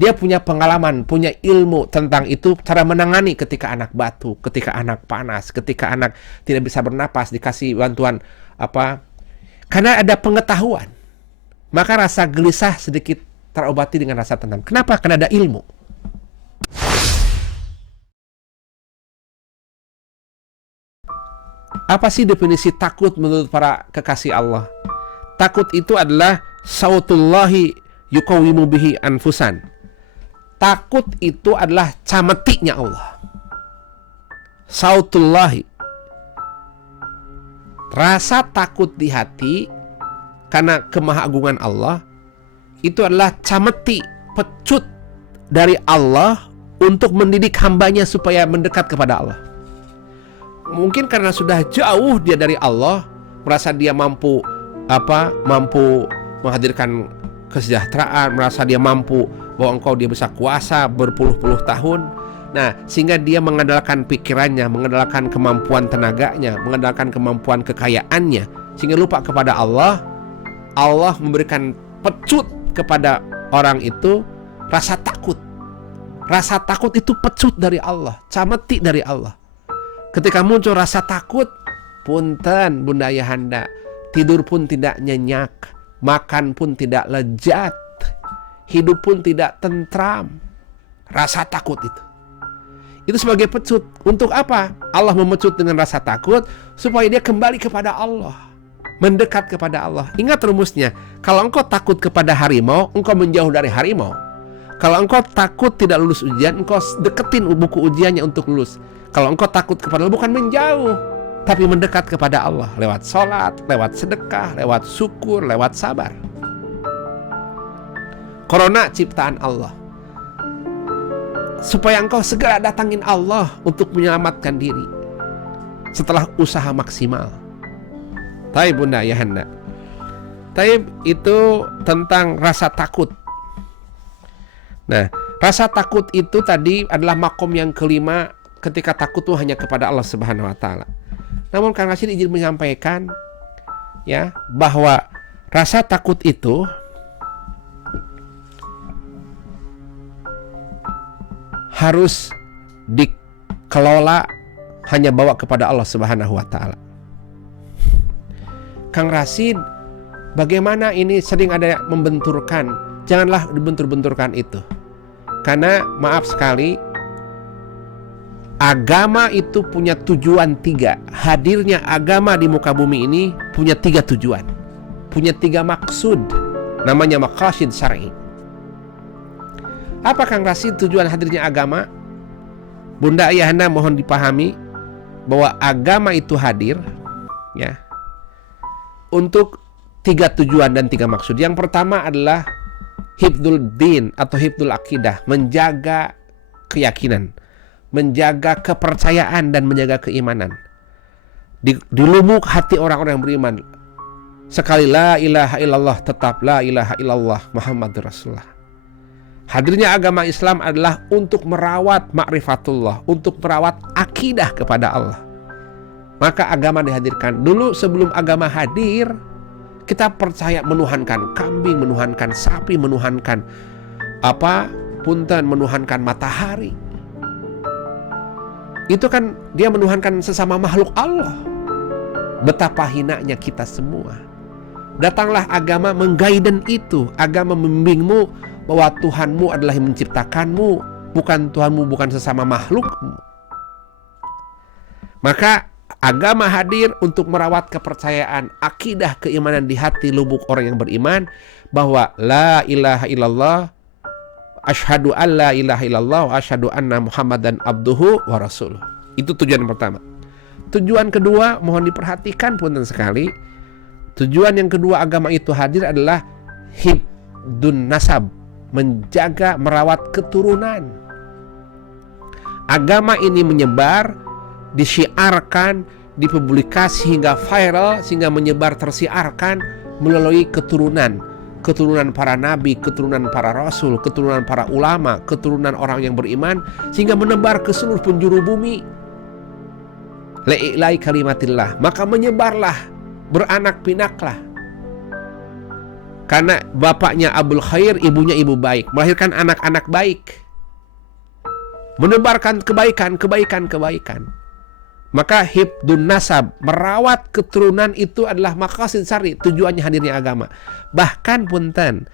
Dia punya pengalaman, punya ilmu tentang itu, cara menangani ketika anak batuk, ketika anak panas, ketika anak tidak bisa bernapas, dikasih bantuan apa. Karena ada pengetahuan, maka rasa gelisah sedikit terobati dengan rasa tenang. Kenapa? Karena ada ilmu. Apa sih definisi takut menurut para kekasih Allah? Takut itu adalah sautullahi yuqawimu bihi anfusan. Takut itu adalah cametiknya Allah. Sautullahi. Rasa takut di hati karena kemahagungan Allah itu adalah cameti, pecut dari Allah untuk mendidik hambanya supaya mendekat kepada Allah. Mungkin karena sudah jauh dia dari Allah, merasa dia mampu menghadirkan kesejahteraan, merasa dia mampu bahwa dia bisa kuasa berpuluh-puluh tahun. Nah, sehingga dia mengandalkan pikirannya, mengandalkan kemampuan tenaganya, mengandalkan kemampuan kekayaannya, sehingga lupa kepada Allah. Allah memberikan pecut kepada orang itu rasa takut. Rasa takut itu pecut dari Allah, cameti dari Allah. Ketika muncul rasa takut, punten Bunda Ayahanda, tidur pun tidak nyenyak, makan pun tidak lezat, hidup pun tidak tentram. Rasa takut itu sebagai pecut. Untuk apa? Allah memecut dengan rasa takut supaya dia kembali kepada Allah, mendekat kepada Allah. Ingat rumusnya, kalau engkau takut kepada harimau, engkau menjauh dari harimau. Kalau engkau takut tidak lulus ujian, engkau deketin buku ujiannya untuk lulus. Kalau engkau takut kepada Allah, bukan menjauh, tapi mendekat kepada Allah lewat sholat, lewat sedekah, lewat syukur, lewat sabar. Corona ciptaan Allah, supaya engkau segera datangin Allah untuk menyelamatkan diri setelah usaha maksimal. Taib Bunda Ayahanda. Taib itu tentang rasa takut. Nah, rasa takut itu tadi adalah makom yang kelima, ketika takut itu hanya kepada Allah Subhanahu wa taala. Namun Kang Rashid izin menyampaikan ya, bahwa rasa takut itu harus dikelola hanya bawa kepada Allah Subhanahu wa taala. Kang Rashid, bagaimana ini sering ada membenturkan? Janganlah dibentur-benturkan itu. Karena maaf sekali, agama itu punya tujuan 3. Hadirnya agama di muka bumi ini punya 3 tujuan, punya 3 maksud, namanya maqasid syar'i. Apa Kang Rashid tujuan hadirnya agama? Bunda Ayahanda mohon dipahami bahwa agama itu hadir ya untuk 3 tujuan dan 3 maksud. Yang pertama adalah hifdzul din atau hifdzul akidah, menjaga keyakinan, menjaga kepercayaan dan menjaga keimanan. Di lubuk hati orang-orang yang beriman, sekali la ilaha illallah tetap la ilaha illallah Muhammadur Rasulullah. Hadirnya agama Islam adalah untuk merawat ma'rifatullah, untuk merawat akidah kepada Allah. Maka agama dihadirkan. Dulu sebelum agama hadir, kita percaya menuhankan kambing, menuhankan sapi, menuhankan menuhankan matahari. Itu kan dia menuhankan sesama makhluk Allah. Betapa hinanya kita semua. Datanglah agama menggaiden itu. Agama membimbingmu bahwa Tuhanmu adalah yang menciptakanmu, bukan Tuhanmu, bukan sesama makhlukmu. Maka agama hadir untuk merawat kepercayaan, akidah, keimanan di hati lubuk orang yang beriman, bahwa la ilaha illallah, asyhadu an la ilaha illallah, wa asyhadu anna Muhammadan abduhu wa rasuluh. Itu tujuan yang pertama. Tujuan kedua, mohon diperhatikan punten sekali. Tujuan yang kedua agama itu hadir adalah hibdun nasab, menjaga, merawat keturunan. Agama ini menyebar, disiarkan, dipublikasi hingga viral, sehingga menyebar tersiarkan melalui keturunan para nabi, keturunan para rasul, keturunan para ulama, keturunan orang yang beriman, sehingga menebar ke seluruh penjuru bumi. Li'ilai kalimatillah, maka menyebarlah, beranak pinaklah. Karena bapaknya Abul Khair, ibunya ibu baik, melahirkan anak-anak baik, menebarkan kebaikan. Maka hifdun nasab, merawat keturunan itu adalah maqasid syar'i, tujuannya hadirnya agama. Bahkan punten,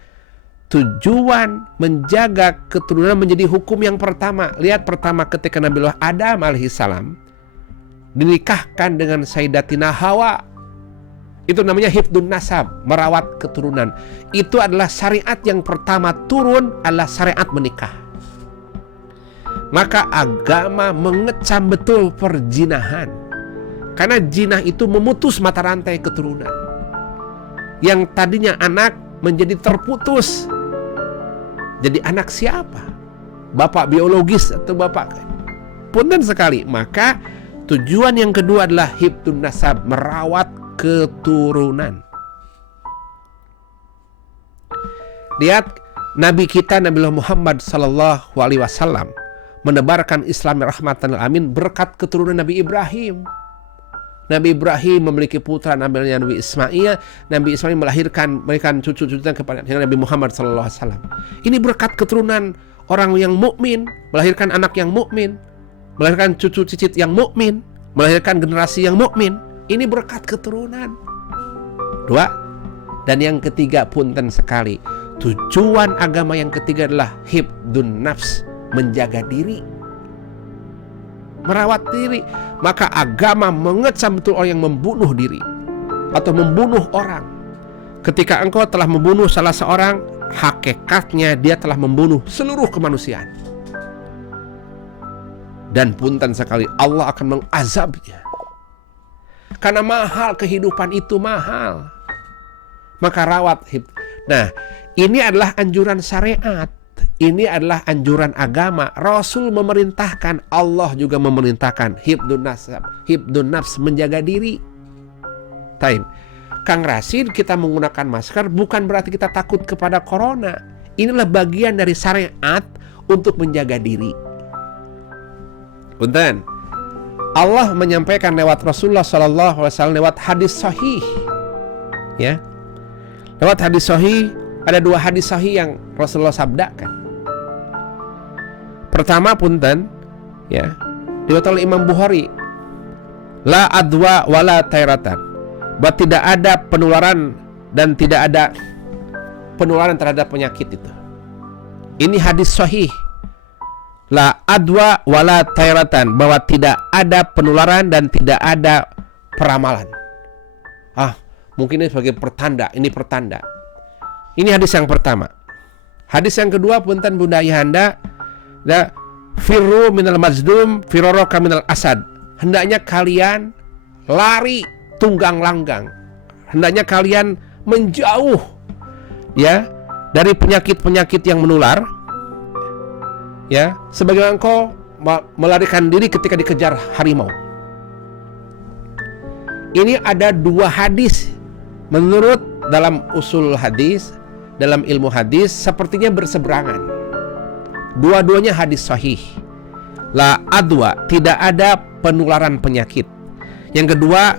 tujuan menjaga keturunan menjadi hukum yang pertama. Lihat pertama ketika Nabi Allah Adam alaihissalam dinikahkan dengan Sayyidatina Hawa, itu namanya hifdun nasab, merawat keturunan. Itu adalah syariat yang pertama turun, adalah syariat menikah. Maka agama mengecam betul perzinahan, karena zina itu memutus mata rantai keturunan. Yang tadinya anak menjadi terputus. Jadi anak siapa? Bapak biologis atau bapak? Punten sekali. Maka tujuan yang kedua adalah hifdun nasab, merawat keturunan. Lihat Nabi kita Nabi Muhammad sallallahu alaihi wasallam menebarkan Islam rahmatan lil alamin berkat keturunan Nabi Ibrahim. Nabi Ibrahim memiliki putra namanya Nabi Ismail. Nabi Ismail melahirkan cucu-cucunya kepada Nabi Muhammad sallallahu alaihi wasallam. Ini berkat keturunan orang yang mukmin, melahirkan anak yang mukmin, melahirkan cucu cicit yang mukmin, melahirkan generasi yang mukmin. Ini berkat keturunan. Dua. Dan yang ketiga, punten sekali, tujuan agama yang ketiga adalah hifdun nafs, menjaga diri, merawat diri. Maka agama mengecam betul orang yang membunuh diri atau membunuh orang. Ketika engkau telah membunuh salah seorang, hakikatnya dia telah membunuh seluruh kemanusiaan. Dan punten sekali, Allah akan mengazabnya. Karena mahal, kehidupan itu mahal. Maka rawat hidup. Nah, ini adalah anjuran syariat. Ini adalah anjuran agama. Rasul memerintahkan, Allah juga memerintahkan hifdun nafs, menjaga diri. Taib. Kang Rasid, kita menggunakan masker bukan berarti kita takut kepada corona. Inilah bagian dari syariat untuk menjaga diri. Punten. Allah menyampaikan lewat Rasulullah SAW lewat hadis sahih. Ya. Lewat hadis sahih, ada dua hadis sahih yang Rasulullah sabdakan. Pertama punten, ya, riwayat oleh Imam Bukhari, la adwa wala tairatan, bahwa tidak ada penularan dan tidak ada penularan terhadap penyakit itu. Ini hadis sahih. La adwa wala tairatan, bahwa tidak ada penularan dan tidak ada peramalan. Mungkin ini sebagai pertanda, ini pertanda. Ini hadis yang pertama. Hadis yang kedua, punten Bunda Ayahanda, la firru minal majdum firaraka minal asad. Hendaknya kalian lari tunggang langgang. Hendaknya kalian menjauh, ya, dari penyakit-penyakit yang menular. Ya, sebagaimana engkau melarikan diri ketika dikejar harimau. Ini ada dua hadis. Menurut dalam usul hadis, dalam ilmu hadis, sepertinya berseberangan. Dua-duanya hadis sahih. La adwa, tidak ada penularan penyakit. Yang kedua,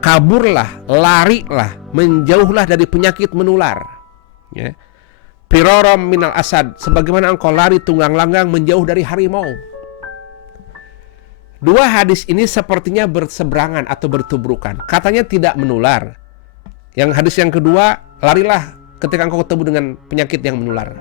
kaburlah, larilah, menjauhlah dari penyakit menular. Ya. Firaram minal asad, sebagaimana engkau lari tunggang langgang menjauh dari harimau. Dua hadis ini sepertinya berseberangan atau bertubrukan. Katanya tidak menular. Yang hadis yang kedua, larilah ketika engkau ketemu dengan penyakit yang menular.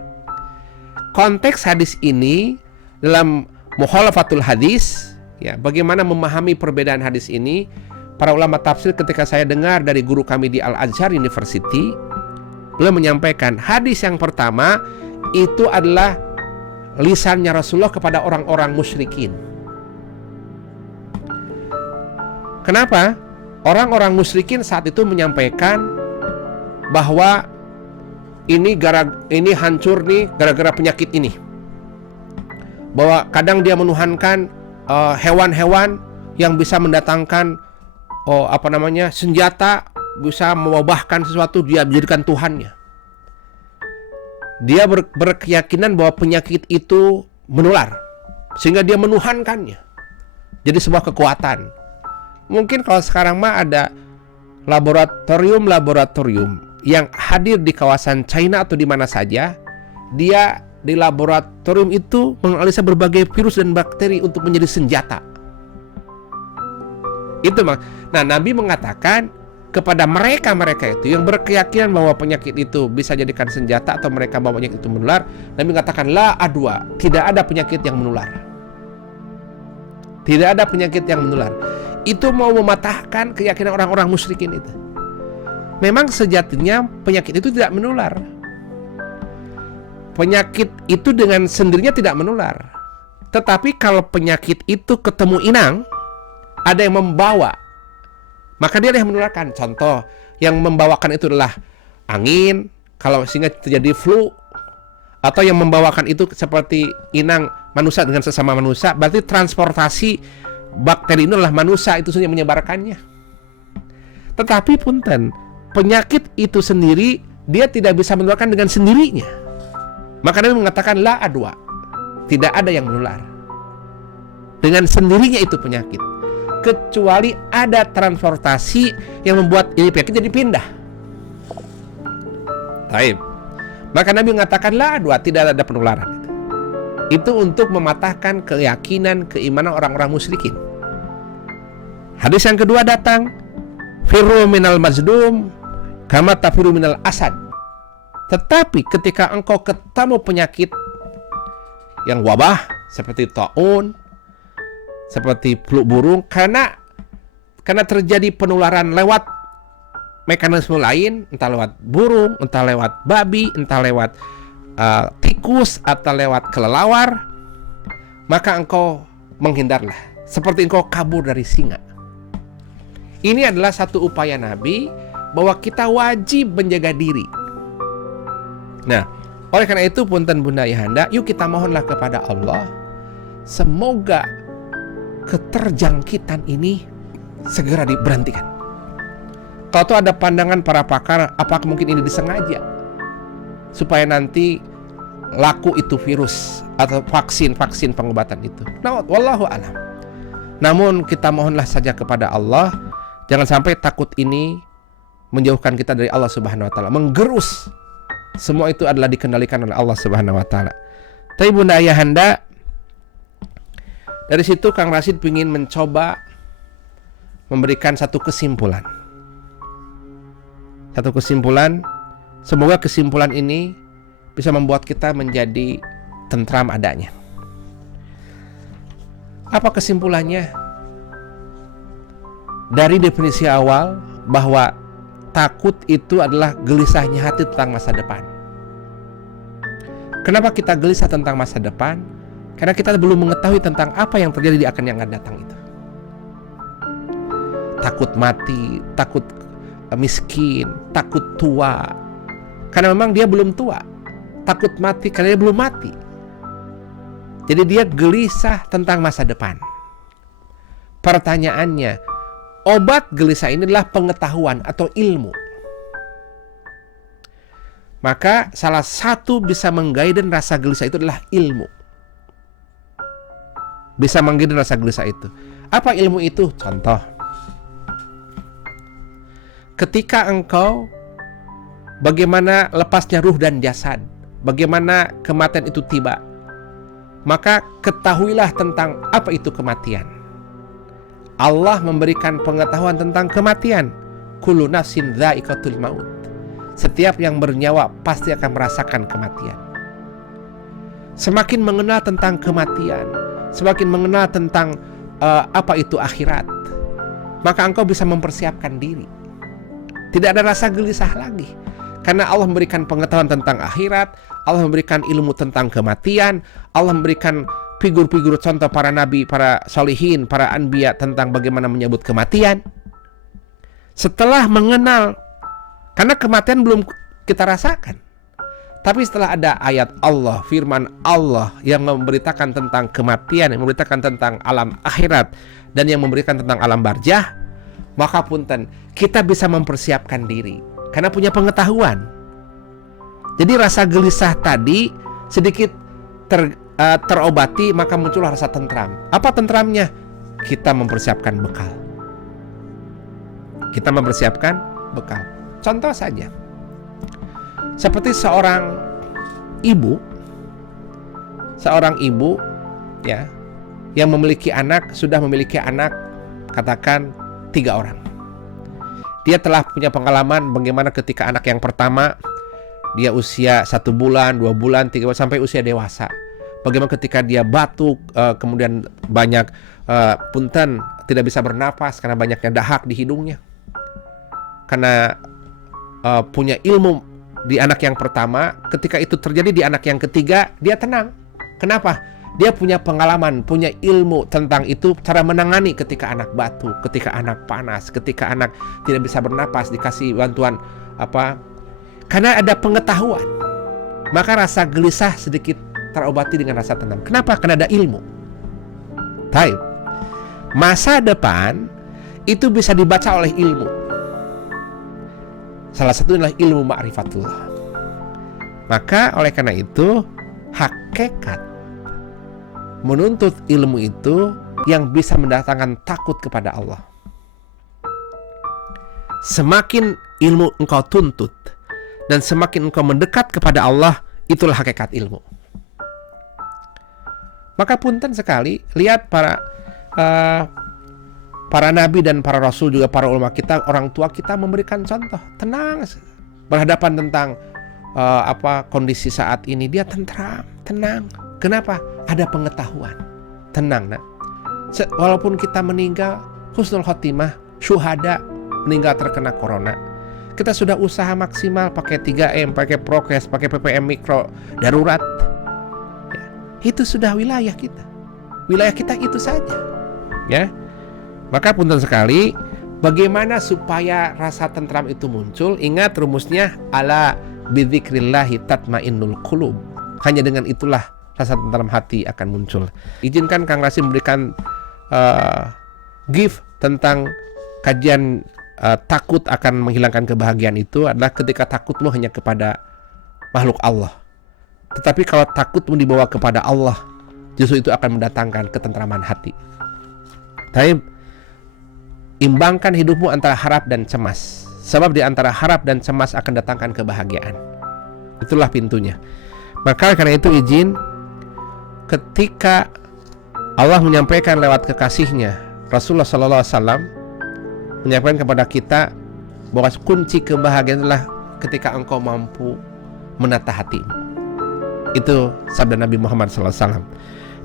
Konteks hadis ini dalam mukhalafatul hadis, ya, bagaimana memahami perbedaan hadis ini? Para ulama tafsir ketika saya dengar dari guru kami di Al-Azhar University, beliau menyampaikan hadis yang pertama itu adalah lisannya Rasulullah kepada orang-orang musyrikin. Kenapa? Orang-orang musyrikin saat itu menyampaikan bahwa ini hancur nih gara-gara penyakit ini. Bahwa kadang dia menuhankan hewan-hewan yang bisa mendatangkan senjata, bisa mewabahkan sesuatu, dia menjadikan Tuhannya. Dia berkeyakinan bahwa penyakit itu menular, sehingga dia menuhankannya. Jadi sebuah kekuatan. Mungkin kalau sekarang mah ada laboratorium yang hadir di kawasan China atau di mana saja, dia di laboratorium itu menganalisa berbagai virus dan bakteri untuk menjadi senjata. Nah, Nabi mengatakan kepada mereka itu yang berkeyakinan bahwa penyakit itu bisa jadikan senjata atau mereka bahwa penyakit itu menular, Nabi mengatakan la adwa, tidak ada penyakit yang menular. Tidak ada penyakit yang menular. Itu mau mematahkan keyakinan orang-orang musyrikin itu. Memang sejatinya penyakit itu tidak menular. Penyakit itu dengan sendirinya tidak menular. Tetapi kalau penyakit itu ketemu inang, ada yang membawa, maka dia yang menularkan. Contoh, yang membawakan itu adalah angin, kalau sehingga terjadi flu, atau yang membawakan itu seperti inang manusia dengan sesama manusia, berarti transportasi bakteri itu adalah manusia itu sendiri menyebarkannya. Tetapi punten, penyakit itu sendiri dia tidak bisa menularkan dengan sendirinya. Maka dia mengatakan la adwa, tidak ada yang menular dengan sendirinya itu penyakit, kecuali ada transportasi yang membuat ini penyakit jadi pindah. Taib. Maka Nabi mengatakan la adwa, tidak ada penularan. Itu untuk mematahkan keyakinan keimanan orang-orang musyrikin. Hadis yang kedua datang, firru minal majdum kama tafiru minal asad. Tetapi ketika engkau ketemu penyakit yang wabah seperti taun, seperti flu burung, karena terjadi penularan lewat mekanisme lain, entah lewat burung, entah lewat babi, entah lewat tikus, atau lewat kelelawar, maka engkau menghindarlah seperti engkau kabur dari singa. Ini adalah satu upaya Nabi bahwa kita wajib menjaga diri. Nah, oleh karena itu punten Bunda Ayahanda, yuk kita mohonlah kepada Allah, semoga keterjangkitan ini segera diberhentikan. Kalau tuh ada pandangan para pakar, apakah mungkin ini disengaja supaya nanti laku itu virus atau vaksin pengobatan itu. Nah, wallahu a'lam. Namun kita mohonlah saja kepada Allah, jangan sampai takut ini menjauhkan kita dari Allah Subhanahu wa taala, menggerus. Semua itu adalah dikendalikan oleh Allah Subhanahu wa taala. Tapi Bunda Ayahanda, dari situ Kang Rashid ingin mencoba memberikan satu kesimpulan. Semoga kesimpulan ini bisa membuat kita menjadi tentram adanya. Apa kesimpulannya? Dari definisi awal bahwa takut itu adalah gelisahnya hati tentang masa depan. Kenapa kita gelisah tentang masa depan? Karena kita belum mengetahui tentang apa yang terjadi di yang akan datang itu. Takut mati, takut miskin, takut tua. Karena memang dia belum tua. Takut mati karena dia belum mati. Jadi dia gelisah tentang masa depan. Pertanyaannya, obat gelisah ini adalah pengetahuan atau ilmu. Maka salah satu bisa menggaiden rasa gelisah itu adalah ilmu. Bisa menggaiden rasa gelisah itu. Apa ilmu itu? Contoh. Ketika engkau bagaimana lepasnya ruh dan jasad, bagaimana kematian itu tiba, maka ketahuilah tentang apa itu kematian. Allah memberikan pengetahuan tentang kematian. Kullu nafsin dha'iqatul maut. Setiap yang bernyawa pasti akan merasakan kematian. Semakin mengenal tentang kematian, semakin mengenal tentang apa itu akhirat, maka engkau bisa mempersiapkan diri. Tidak ada rasa gelisah lagi. Karena Allah memberikan pengetahuan tentang akhirat, Allah memberikan ilmu tentang kematian, Allah memberikan figur-figur contoh para nabi, para solihin, para anbiya tentang bagaimana menyebut kematian. Setelah mengenal, karena kematian belum kita rasakan, tapi setelah ada ayat Allah, firman Allah yang memberitakan tentang kematian, yang memberitakan tentang alam akhirat, dan yang memberikan tentang alam barzah, maka punten kita bisa mempersiapkan diri karena punya pengetahuan. Jadi rasa gelisah tadi sedikit terobati, maka muncul rasa tentram. Apa tentramnya? Kita mempersiapkan bekal. Contoh saja, Seperti seorang ibu ya, yang sudah memiliki anak, katakan 3 orang. Dia telah punya pengalaman bagaimana ketika anak yang pertama dia usia 1 bulan, 2 bulan, 3 bulan, sampai usia dewasa. Bagaimana ketika dia batuk, kemudian banyak punten, tidak bisa bernapas karena banyaknya dahak di hidungnya. Karena punya ilmu di anak yang pertama, ketika itu terjadi di anak yang ketiga, dia tenang. Kenapa? Dia punya pengalaman, punya ilmu tentang itu, cara menangani ketika anak batuk, ketika anak panas, ketika anak tidak bisa bernapas, dikasih bantuan apa? Karena ada pengetahuan, maka rasa gelisah sedikit terobati dengan rasa tenang. Kenapa? Karena ada ilmu. Baik. Masa depan itu bisa dibaca oleh ilmu. Salah satunya adalah ilmu ma'rifatullah. Maka oleh karena itu, hakikat menuntut ilmu itu yang bisa mendatangkan takut kepada Allah. Semakin ilmu engkau tuntut dan semakin engkau mendekat kepada Allah, itulah hakikat ilmu. Maka punten sekali, lihat para nabi dan para rasul, juga para ulama kita, orang tua kita memberikan contoh tenang berhadapan tentang kondisi saat ini. Dia tenang. Kenapa? Ada pengetahuan. Tenang, nak. Walaupun kita meninggal husnul khotimah, syuhada, meninggal terkena corona, kita sudah usaha maksimal pakai 3M, pakai prokes, pakai PPM mikro darurat. Ya, itu sudah wilayah kita. Wilayah kita itu saja. Ya. Maka punten sekali, bagaimana supaya rasa tentram itu muncul? Ingat rumusnya, ala bidzikrillahi tatmainnul qulub. Hanya dengan itulah rasa tentram hati akan muncul. Izinkan Kang Rasim memberikan gift tentang kajian takut akan menghilangkan kebahagiaan. Itu adalah ketika takutmu hanya kepada makhluk Allah. Tetapi kalau takutmu dibawa kepada Allah, justru itu akan mendatangkan ketentraman hati. Taib, imbangkan hidupmu antara harap dan cemas. Sebab di antara harap dan cemas akan datangkan kebahagiaan. Itulah pintunya. Maka karena itu izin, ketika Allah menyampaikan lewat kekasihnya Rasulullah SAW menyampaikan kepada kita bahwa kunci kebahagiaan adalah ketika engkau mampu menata hatimu. Itu sabda Nabi Muhammad SAW.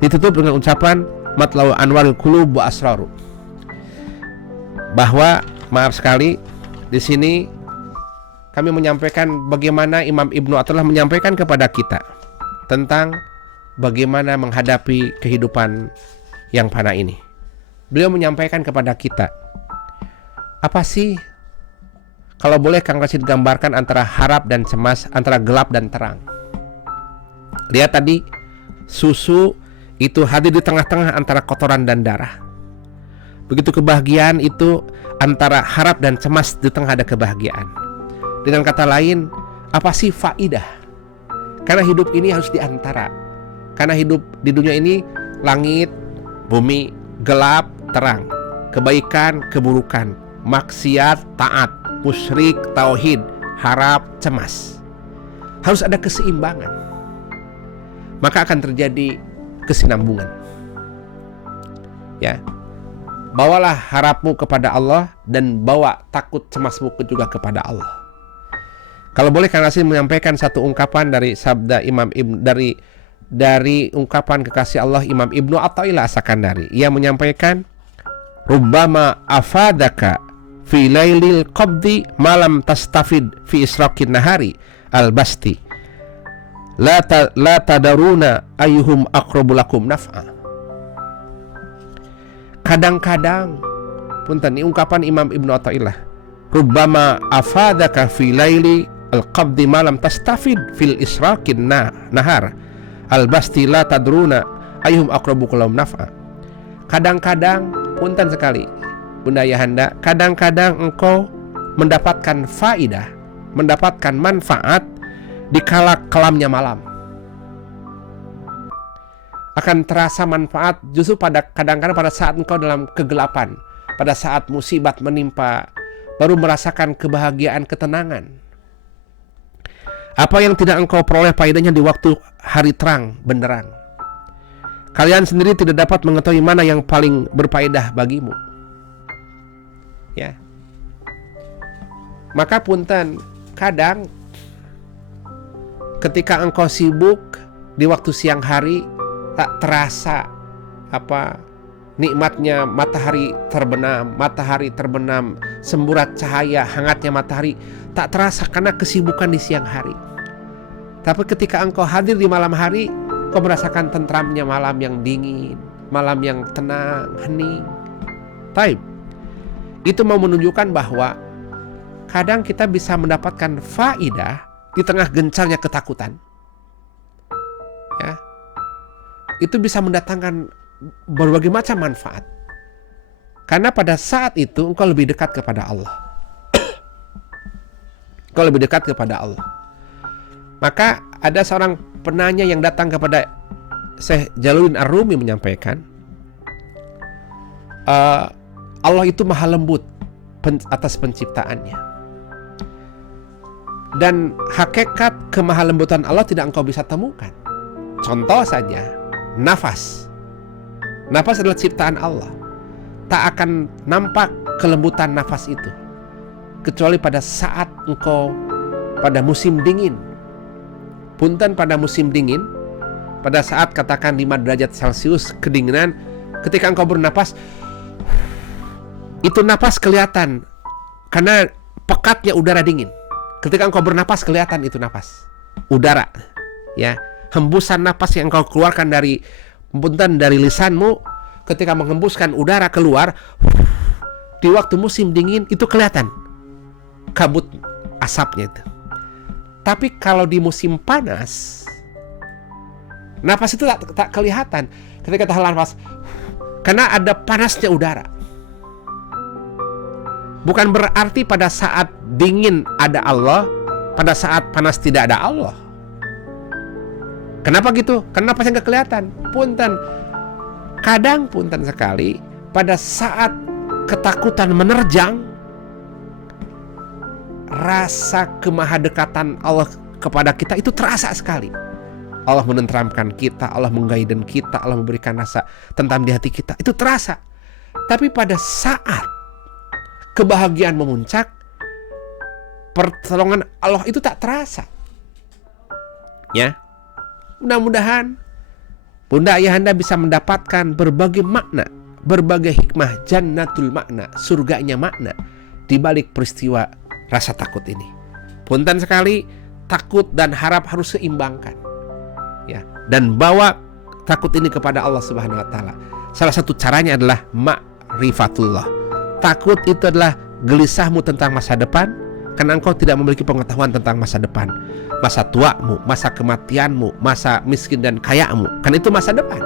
Ditutup dengan ucapan matlau anwarul qulub wa asraru, bahwa maaf sekali di sini kami menyampaikan bagaimana Imam Ibnu Athaillah menyampaikan kepada kita tentang bagaimana menghadapi kehidupan yang fana ini. Beliau menyampaikan kepada kita, apa sih, kalau boleh Kang Rashid gambarkan antara harap dan cemas, antara gelap dan terang. Lihat tadi, susu itu hadir di tengah-tengah antara kotoran dan darah. Begitu kebahagiaan itu antara harap dan cemas, di tengah ada kebahagiaan. Dengan kata lain, apa sih faidah? Karena hidup ini harus diantara. Karena hidup di dunia ini, langit, bumi, gelap, terang, kebaikan, keburukan, maksiat, taat, musyrik, tauhid, harap, cemas. Harus ada keseimbangan. Maka akan terjadi kesinambungan. Ya. Bawalah harapmu kepada Allah dan bawa takut cemasmu juga kepada Allah. Kalau boleh Kang Rasim menyampaikan satu ungkapan dari sabda Imam Ibn, dari ungkapan kekasih Allah Imam Ibnu Athaillah As-Sakandari. Ia menyampaikan, rubbama afadaka fi lailil qabdi malam tastafid fi israqin nahari al-basti la tadaruna ayyuhum aqrabu lakum naf'a. Kadang-kadang, punten, ini ungkapan Imam Ibnu Athaillah, rubbama afadaka fi laili al-qabdi malam tastafid fil israqin nahar al-basti la tadruna ayyuhum aqrabu lakum naf'a. Kadang-kadang, punten sekali Bunda Ayahanda, kadang-kadang engkau mendapatkan faidah, mendapatkan manfaat di kala kelamnya malam. Akan terasa manfaat justru pada kadang-kadang pada saat engkau dalam kegelapan, pada saat musibat menimpa, baru merasakan kebahagiaan, ketenangan. Apa yang tidak engkau peroleh faedahnya di waktu hari terang benderang. Kalian sendiri tidak dapat mengetahui mana yang paling berfaedah bagimu. Ya. Maka punten, kadang ketika engkau sibuk di waktu siang hari, tak terasa nikmatnya matahari terbenam, semburat cahaya hangatnya matahari tak terasa karena kesibukan di siang hari. Tapi ketika engkau hadir di malam hari, kau merasakan tentramnya malam yang dingin, malam yang tenang, hening. Baik. Itu mau menunjukkan bahwa kadang kita bisa mendapatkan faidah di tengah gencarnya ketakutan. Ya. Itu bisa mendatangkan berbagai macam manfaat. Karena pada saat itu engkau lebih dekat kepada Allah. Engkau lebih dekat kepada Allah. Maka ada seorang penanya yang datang kepada Syekh Jalaluddin Ar-Rumi menyampaikan, Allah itu maha lembut atas penciptaannya. Dan hakikat kemahalembutan Allah tidak engkau bisa temukan. Contoh saja, nafas. Nafas adalah ciptaan Allah. Tak akan nampak kelembutan nafas itu kecuali pada saat engkau pada musim dingin. Punten, pada musim dingin, pada saat katakan 5 derajat Celcius kedinginan, ketika engkau bernapas, itu napas kelihatan karena pekatnya udara dingin. Ketika engkau bernapas kelihatan itu napas udara, ya, hembusan napas yang engkau keluarkan dari lisanmu ketika menghembuskan udara keluar di waktu musim dingin itu kelihatan kabut asapnya itu. Tapi kalau di musim panas, napas itu tak kelihatan ketika kita hela nafas karena ada panasnya udara. Bukan berarti pada saat dingin ada Allah, pada saat panas tidak ada Allah. Kenapa gitu? Karena napasnya nggak kelihatan. Punten, kadang punten sekali pada saat ketakutan menerjang, rasa kemahadekatan Allah kepada kita itu terasa sekali. Allah menenteramkan kita, Allah menggaiden kita, Allah memberikan rasa tentram di hati kita, itu terasa. Tapi pada saat kebahagiaan memuncak, pertolongan Allah itu tak terasa. Ya, mudah-mudahan Bunda Ayahanda bisa mendapatkan berbagai makna, berbagai hikmah, jannatul makna, surganya makna di balik peristiwa rasa takut ini. Punten sekali, takut dan harap harus seimbangkan. Ya, dan bawa takut ini kepada Allah Subhanahu wa taala. Salah satu caranya adalah ma'rifatullah. Takut itu adalah gelisahmu tentang masa depan, karena engkau tidak memiliki pengetahuan tentang masa depan, masa tuamu, masa kematianmu, masa miskin dan kayamu, kan itu masa depan.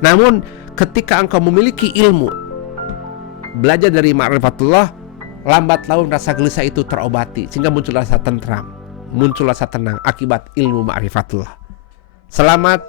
Namun ketika engkau memiliki ilmu, belajar dari ma'rifatullah, lambat laun rasa gelisah itu terobati sehingga muncul rasa tentram, muncul rasa tenang akibat ilmu ma'rifatullah. Selamat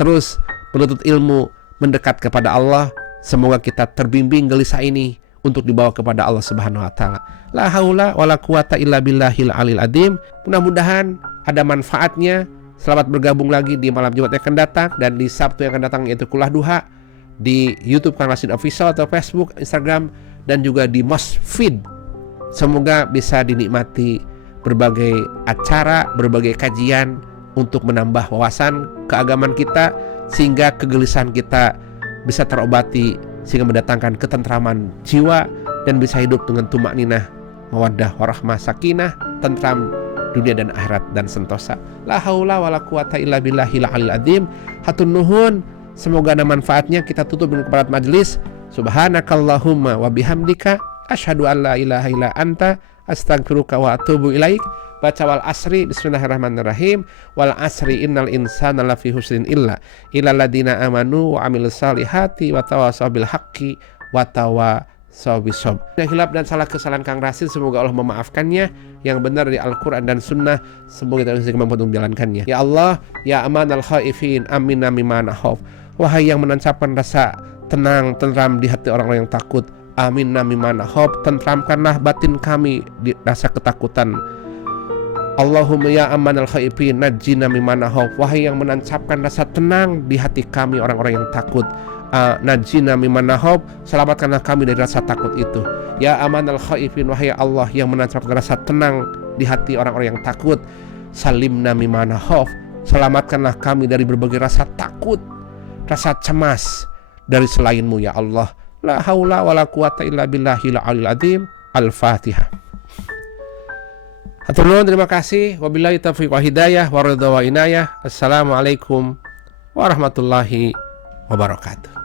terus menuntut ilmu, mendekat kepada Allah. Semoga kita terbimbing gelisah ini untuk dibawa kepada Allah Subhanahu wa taala. La haula wala quwata illa billahil alil azim. Mudah-mudahan ada manfaatnya. Selamat bergabung lagi di malam Jumat yang akan datang dan di Sabtu yang akan datang, yaitu kuliah duha di YouTube Kang Rashid Official atau Facebook, Instagram, dan juga di Mosfeed. Semoga bisa dinikmati berbagai acara, berbagai kajian untuk menambah wawasan keagamaan kita sehingga kegelisahan kita bisa terobati, sehingga mendatangkan ketentraman jiwa dan bisa hidup dengan tumakninah, mawaddah, warahmah, sakinah, tentram dunia dan akhirat dan sentosa. La haula wala quwata illa billahil alil azim. Hatur nuhun, semoga ada manfaatnya. Kita tutup dengan keparat majelis. Subhanakallahumma wa bihamdika asyhadu an la ilaha illa anta astaghfiruka wa atubu ilaik. Baca wal asri, bismillahirrahmanirrahim. Wal asri innal insana lafi husrin illa illal ladzina amanu wa amilus salihati wa tawasaw bil haqqi wa tawasaw bis sabr. Hilaf dan salah kesalahan Kang Rashid semoga Allah memaafkannya. Yang benar di Al-Qur'an dan Sunnah semoga kita bisa kemampuan untuk menjalankannya. Ya Allah, ya amanal khaifin, aminna mimma nakhaf. Wahai yang menancapkan rasa tenang, tentram di hati orang-orang yang takut, aminna mimma nakhaf, tentramkanlah batin kami di rasa ketakutan Allahumma ya amanal khaifin najjina mimman khauf. Wahai yang menancapkan rasa tenang di hati kami orang-orang yang takut, najjina mimman khauf, selamatkanlah kami dari rasa takut itu. Ya amanal khaifin, wahai Allah yang menancapkan rasa tenang di hati orang-orang yang takut, salimna mimman khauf, selamatkanlah kami dari berbagai rasa takut, rasa cemas dari selainmu ya Allah. La haula wala quwata illa billahil aliyil azim. Al-Fatihah. Hatur nuhun, terima kasih. Wabillahi taufiq wa hidayah wa ridha wa inayah. Assalamualaikum warahmatullahi wabarakatuh.